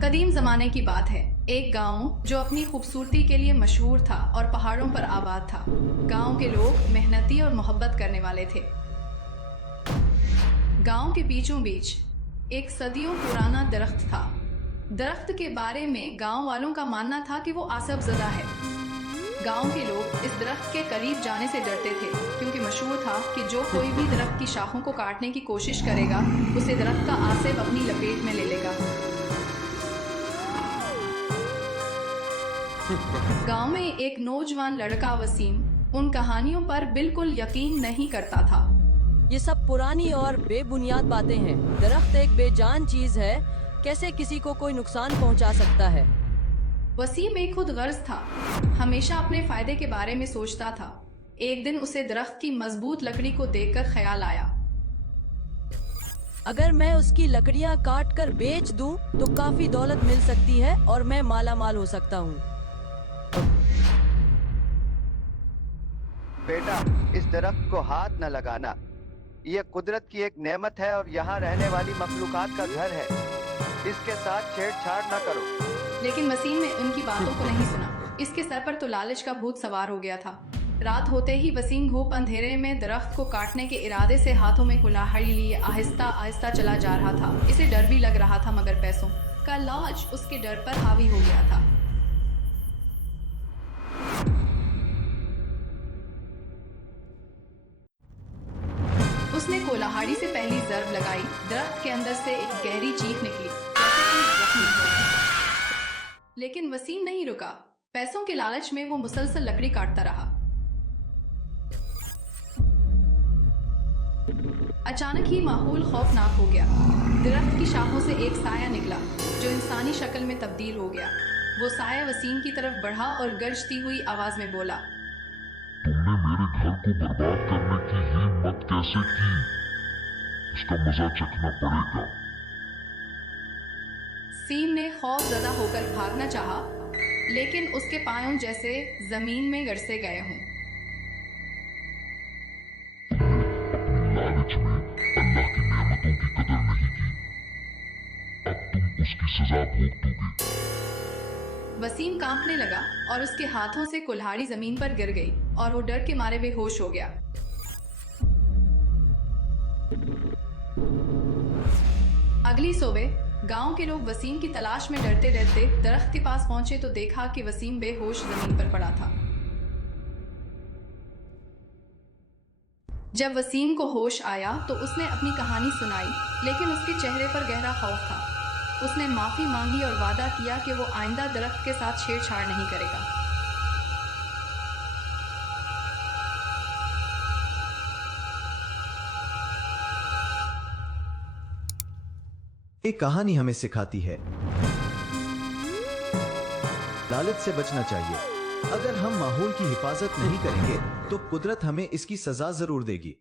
قدیم زمانے کی بات ہے، ایک گاؤں جو اپنی خوبصورتی کے لیے مشہور تھا اور پہاڑوں پر آباد تھا۔ گاؤں کے لوگ محنتی اور محبت کرنے والے تھے۔ گاؤں کے بیچوں بیچ ایک صدیوں پرانا درخت تھا۔ درخت کے بارے میں گاؤں والوں کا ماننا تھا کہ وہ عصب زدہ ہے۔ گاؤں کے لوگ اس درخت کے قریب جانے سے ڈرتے تھے، کیونکہ مشہور تھا کہ جو کوئی بھی درخت کی شاخوں کو کاٹنے کی کوشش کرے گا، اسے درخت کا عصب اپنی لپیٹ میں لے لے گا۔ گاؤں میں ایک نوجوان لڑکا وسیم ان کہانیوں پر بالکل یقین نہیں کرتا تھا۔ یہ سب پرانی اور بے بنیاد باتیں ہیں۔ درخت ایک بے جان چیز ہے، کیسے کسی کو کوئی نقصان پہنچا سکتا ہے؟ وسیم ایک خود غرض تھا، ہمیشہ اپنے فائدے کے بارے میں سوچتا تھا۔ ایک دن اسے درخت کی مضبوط لکڑی کو دیکھ کر خیال آیا، اگر میں اس کی لکڑیاں کاٹ کر بیچ دوں تو کافی دولت مل سکتی ہے اور میں مالا مال ہو سکتا ہوں۔ بیٹا، اس درخت کو ہاتھ نہ لگانا۔ یہ قدرت کی ایک نعمت ہے اور یہاں رہنے والی مخلوقات کا گھر ہے۔ اس کے ساتھ چھیڑ چھاڑ نہ کرو۔ لیکن وسیم نے ان کی باتوں کو نہیں سنا۔ اس کے سر پر تو لالچ کا بھوت سوار ہو گیا تھا۔ رات ہوتے ہی وسیم گھوپ اندھیرے میں درخت کو کاٹنے کے ارادے سے ہاتھوں میں کلاہڑی لیے آہستہ آہستہ چلا جا رہا تھا۔ اسے ڈر بھی لگ رہا تھا، مگر پیسوں کا لالچ اس کے ڈر پر حاوی ہو گیا تھا۔ اس نے کولہاڑی سے پہلی ضرب لگائی، درخت کے اندر سے ایک گہری چیخ نکلی، لیکن وسیم نہیں رکا۔ پیسوں کے لالچ میں وہ مسلسل لکڑی کاٹتا رہا۔ اچانک ہی ماحول خوفناک ہو گیا۔ درخت کی شاخوں سے ایک سایہ نکلا جو انسانی شکل میں تبدیل ہو گیا۔ وہ سایہ وسیم کی طرف بڑھا اور گرجتی ہوئی آواز میں بولا، تم نے میرے گھر کو برباد کرنے کی ہمت کیسے کی؟ اس کا مزہ چکھنا پڑے گا۔ وسیم نے خوف زدہ ہو کر بھاگنا چاہا، لیکن اس کے پایوں جیسے زمین میں گرسے گئے ہوں۔ لالچ میں اللہ کی نعمتوں کی قدر نہیں کی، اب تم اس کی سزا بھگتو گے۔ وسیم کانپنے لگا اور اس کے ہاتھوں سے کلہاڑی زمین پر گر گئی اور وہ ڈر کے مارے بے ہوش ہو گیا۔ اگلی صبح گاؤں کے لوگ وسیم کی تلاش میں ڈرتے ڈرتے درخت کے پاس پہنچے تو دیکھا کہ وسیم بے ہوش زمین پر پڑا تھا۔ جب وسیم کو ہوش آیا تو اس نے اپنی کہانی سنائی، لیکن اس کے چہرے پر گہرا خوف تھا۔ اس نے معافی مانگی اور وعدہ کیا کہ وہ آئندہ درخت کے ساتھ چھیڑ چھاڑ نہیں کرے گا۔ ایک کہانی ہمیں سکھاتی ہے لالچ سے بچنا چاہیے۔ اگر ہم ماحول کی حفاظت نہیں کریں گے تو قدرت ہمیں اس کی سزا ضرور دے گی۔